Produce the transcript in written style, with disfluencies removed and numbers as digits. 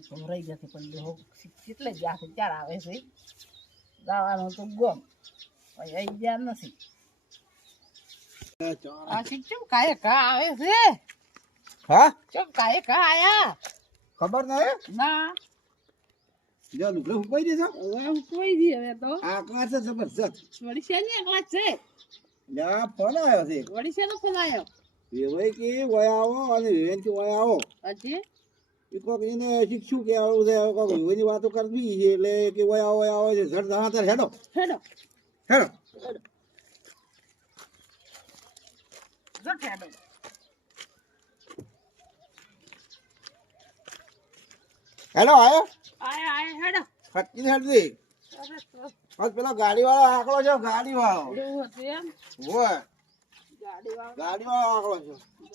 તો રહી જશે પણ હો કેટલે જ્યાં ચાર આવે છે દાવાનું તો ગોમ પછી અહીં જ્યાં નથી આ શીખશું કાય કા આવે છે હા ચમ કાય કા આયા ખબર નહીં ના જો લુગડો ઉપાઈ દેજો હવે કોઈ દી હવે તો આ કાચ છે જબરજસ્ત વળી શેની વાત છે લ્યા ફોન આવ્યો છે વળી શેનો ફોન આવ્યો એ ભાઈ કે વયા આવો અને રેન્જ વયા આવો હજી એ કોક એને શીખશું કે આવું છે કોક એની વાતો કરવી છે એટલે કે વયા આવો છે જડ દહાતર હેડો હેડો હેડો જટ હેડો હેલો આયો આયા આયા હેડો ફટકી હેડજી બસ પેલા ગાડી વાળો આકડો છે ગાડી વાળો એવું હતું એમ હોય ગાડી વાળો ગાડી વાળો આકડો છે